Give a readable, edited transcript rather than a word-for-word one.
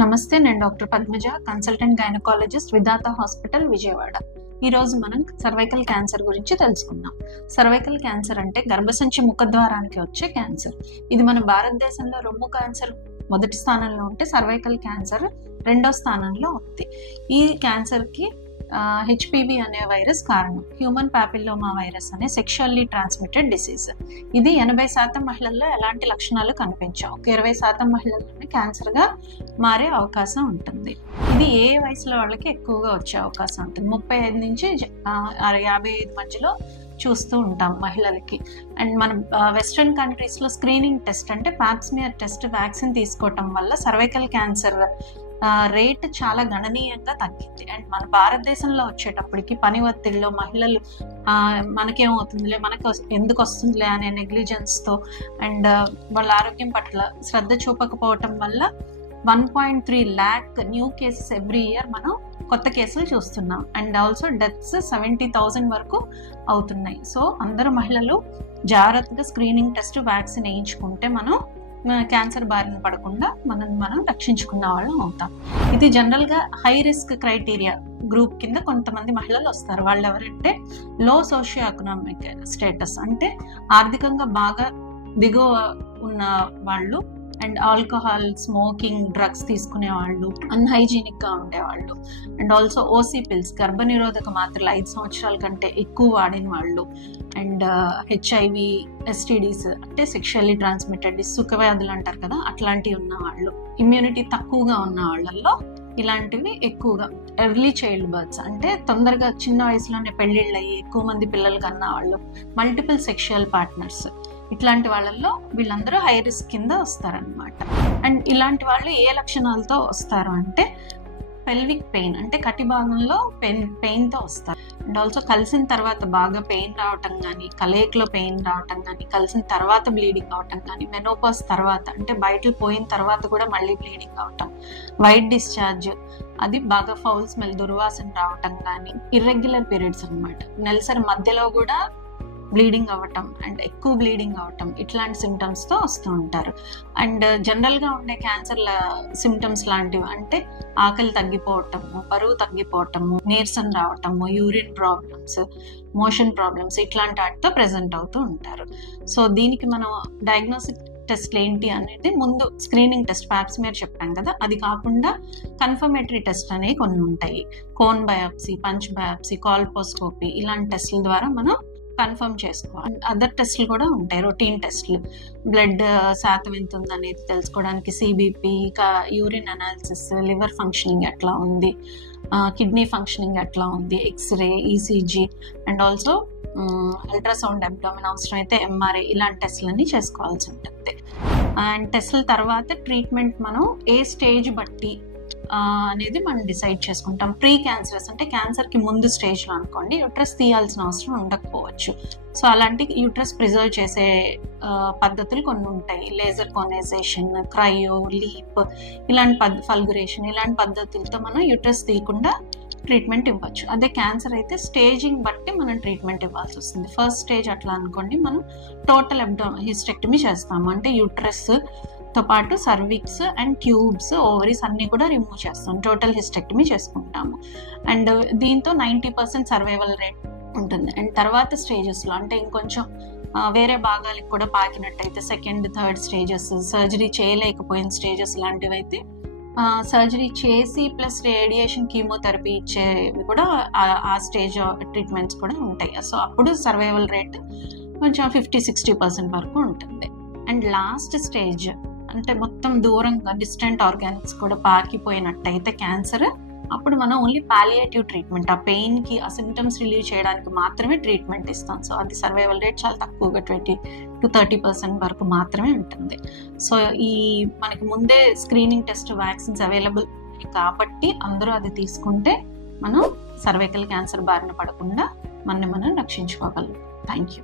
నమస్తే, నేను doctor Padmaja, consultant gynaecologist, విధాత hospital, Vijayawada. ఈరోజు మనం సర్వైకల్ క్యాన్సర్ గురించి తెలుసుకుందాం. సర్వైకల్ క్యాన్సర్ అంటే గర్భసంచి ముఖద్వారానికి వచ్చే క్యాన్సర్. ఇది మన భారతదేశంలో రొమ్ము క్యాన్సర్ మొదటి స్థానంలో ఉంటే సర్వైకల్ క్యాన్సర్ రెండో స్థానంలో ఉంది. ఈ క్యాన్సర్కి హెచ్పివి అనే వైరస్ కారణం. హ్యూమన్ పాపిల్లోమా వైరస్ అనే సెక్షువల్లీ ట్రాన్స్మిటెడ్ డిసీజ్. ఇది 80% మహిళల్లో ఎలాంటి లక్షణాలు కనిపించవు. 20% మహిళల్లోనే క్యాన్సర్గా మారే అవకాశం ఉంటుంది. ఇది ఏ వయసులో వాళ్ళకి ఎక్కువగా వచ్చే అవకాశం ఉంటుంది. 35 నుంచి 55 మధ్యలో చూస్తూ ఉంటాం మహిళలకి. అండ్ మన వెస్ట్రన్ కంట్రీస్లో స్క్రీనింగ్ టెస్ట్ అంటే పాప్స్మియర్ టెస్ట్ వ్యాక్సిన్ తీసుకోవటం వల్ల సర్వైకల్ క్యాన్సర్ రేట్ చాలా గణనీయంగా తగ్గింది. అండ్ మన భారతదేశంలో వచ్చేటప్పటికి పని ఒత్తిడిలో మహిళలు మనకేమవుతుందిలే, మనకు ఎందుకు వస్తుందిలే అనే నెగ్లిజెన్స్తో అండ్ వాళ్ళ ఆరోగ్యం పట్ల శ్రద్ధ చూపకపోవటం వల్ల 1.3 lakh new cases every year మనం కొత్త కేసులు చూస్తున్నాం. అండ్ ఆల్సో డెత్స్ 70,000 వరకు అవుతున్నాయి. సో అందరు మహిళలు జాగ్రత్తగా స్క్రీనింగ్ టెస్ట్ వ్యాక్సిన్ వేయించుకుంటే మనం క్యాన్సర్ బారిన పడకుండా మనం రక్షించుకున్న వాళ్ళం అవుతాం. ఇది జనరల్గా హై రిస్క్ క్రైటీరియా గ్రూప్ కింద కొంతమంది మహిళలు వస్తారు. వాళ్ళు ఎవరంటే లో సోషియో ఎకనామిక్ స్టేటస్, అంటే ఆర్థికంగా బాగా దిగువ ఉన్న వాళ్ళు, అండ్ ఆల్కహాల్, స్మోకింగ్, డ్రగ్స్ తీసుకునే వాళ్ళు, అన్హైజీనిక్గా ఉండేవాళ్ళు, అండ్ ఆల్సో ఓసీ పిల్స్, గర్భనిరోధక మాత్రలు 5 సంవత్సరాల కంటే ఎక్కువ వాడిన వాళ్ళు, అండ్ హెచ్ఐవి, ఎస్టీడీస్ అంటే సెక్షువల్లీ ట్రాన్స్మిటెడ్ సుఖవ్యాధులు అంటారు కదా, అట్లాంటివి ఉన్న వాళ్ళు, ఇమ్యూనిటీ తక్కువగా ఉన్న వాళ్ళల్లో ఇలాంటివి ఎక్కువగా. ఎర్లీ చైల్డ్ బర్త్స్ అంటే తొందరగా చిన్న వయసులోనే పెళ్ళిళ్ళు అయ్యి ఎక్కువ మంది పిల్లలు కన్న వాళ్ళు, మల్టిపుల్ సెక్షువల్ పార్ట్నర్స్, ఇట్లాంటి వాళ్ళల్లో వీళ్ళందరూ హై రిస్క్ కింద వస్తారనమాట. అండ్ ఇలాంటి వాళ్ళు ఏ లక్షణాలతో వస్తారు అంటే పెల్విక్ పెయిన్, అంటే కటి భాగంలో పెయిన్తో వస్తారు. అండ్ ఆల్సో కలిసిన తర్వాత బాగా పెయిన్ రావటం కానీ, కలయికలో పెయిన్ రావటం కానీ, కలిసిన తర్వాత బ్లీడింగ్ అవటం కానీ, మెనోపాజ్ తర్వాత అంటే బయటలు పోయిన తర్వాత కూడా మళ్ళీ బ్లీడింగ్ అవటం, వైట్ డిశ్చార్జ్, అది బాగా ఫౌల్ స్మెల్, దుర్వాసన రావటం కానీ, ఇర్రెగ్యులర్ పీరియడ్స్ అనమాట, నెలసరి మధ్యలో కూడా బ్లీడింగ్ అవ్వటం అండ్ ఎక్కువ బ్లీడింగ్ అవ్వటం, ఇట్లాంటి సిమ్టమ్స్తో వస్తూ ఉంటారు. అండ్ జనరల్గా ఉండే క్యాన్సర్ల సిమ్టమ్స్ లాంటివి అంటే ఆకలి తగ్గిపోవటము, బరువు తగ్గిపోవటము, నీరసం రావటము, యూరిన్ ప్రాబ్లమ్స్, మోషన్ ప్రాబ్లమ్స్, ఇట్లాంటి వాటితో ప్రెజెంట్ అవుతూ ఉంటారు. సో దీనికి మనం డయాగ్నోస్టిక్ టెస్ట్లు ఏంటి అనేది ముందు స్క్రీనింగ్ టెస్ట్ పాప్స్మియర్ చెప్పాం కదా, అది కాకుండా కన్ఫర్మేటరీ టెస్ట్ అనేవి కొన్ని ఉంటాయి. Cone biopsy, punch biopsy, colposcopy, ఇలాంటి టెస్టుల ద్వారా మనం కన్ఫర్మ్ చేసుకోవాలి. అదర్ టెస్ట్లు కూడా ఉంటాయి, రొటీన్ టెస్ట్లు, బ్లడ్ శాతం ఎంత ఉంది అనేది తెలుసుకోవడానికి CBP, urine analysis, liver functioning ఎట్లా ఉంది, కిడ్నీ ఫంక్షనింగ్ ఎట్లా ఉంది, x-ray, ECG, and also ultrasound, abdomen, అవసరమైతే ఎంఆర్ఐ, ఇలాంటి టెస్ట్లన్నీ చేసుకోవాల్సి ఉంటుంది. అండ్ టెస్ట్ల తర్వాత ట్రీట్మెంట్ మనం ఏ స్టేజ్ బట్టి అనేది మనం డిసైడ్ చేసుకుంటాం. ప్రీ క్యాన్సరస్ అంటే క్యాన్సర్కి ముందు స్టేజ్లో అనుకోండి, యూట్రస్ తీయాల్సిన అవసరం ఉండకపోవచ్చు. సో అలాంటి యూట్రస్ ప్రిజర్వ్ చేసే పద్ధతులు కొన్ని ఉంటాయి. లేజర్ కోనైజేషన్, క్రయో, లీప్, ఇలాంటి ఫల్గురేషన్, ఇలాంటి పద్ధతులతో మనం యూట్రస్ తీయకుండా ట్రీట్మెంట్ ఇవ్వచ్చు. అదే క్యాన్సర్ అయితే స్టేజింగ్ బట్టి మనం ట్రీట్మెంట్ ఇవ్వాల్సి వస్తుంది. ఫస్ట్ స్టేజ్ అట్లా అనుకోండి, మనం టోటల్ హిస్టెక్టమీ చేస్తాము, అంటే యూట్రస్తో పాటు సర్విక్స్ అండ్ ట్యూబ్స్, ఓవరీస్ అన్నీ కూడా రిమూవ్ చేస్తాం, టోటల్ హిస్టెక్టమీ చేసుకుంటాము. అండ్ దీంతో 90% సర్వైవల్ రేట్ ఉంటుంది. అండ్ తర్వాత స్టేజెస్లో అంటే ఇంకొంచెం వేరే భాగాలకు కూడా పాకినట్టయితే సెకండ్, థర్డ్ స్టేజెస్, సర్జరీ చేయలేకపోయిన స్టేజెస్ లాంటివి అయితే సర్జరీ చేసి ప్లస్ రేడియేషన్, కీమోథెరపీ ఇచ్చేవి కూడా ఆ స్టేజ్ ట్రీట్మెంట్స్ కూడా ఉంటాయి. సో అప్పుడు సర్వైవల్ రేట్ కొంచెం 50-60% వరకు ఉంటుంది. అండ్ లాస్ట్ స్టేజ్ అంటే మొత్తం దూరంగా డిస్టెంట్ ఆర్గానిక్స్ కూడా పాకిపోయినట్టయితే క్యాన్సర్, అప్పుడు మనం ఓన్లీ పాలియేటివ్ ట్రీట్మెంట్, ఆ పెయిన్కి, ఆ సిమ్టమ్స్ రిలీవ్ చేయడానికి మాత్రమే ట్రీట్మెంట్ ఇస్తాం. సో అది సర్వైవల్ రేట్ చాలా తక్కువగా 20-30% వరకు మాత్రమే ఉంటుంది. సో మనకి ముందే స్క్రీనింగ్ టెస్ట్, వ్యాక్సిన్స్ అవైలబుల్ కాబట్టి అందరూ అది తీసుకుంటే మనం సర్వైకల్ క్యాన్సర్ బారిన పడకుండా మనం రక్షించుకోగలం. Thank you.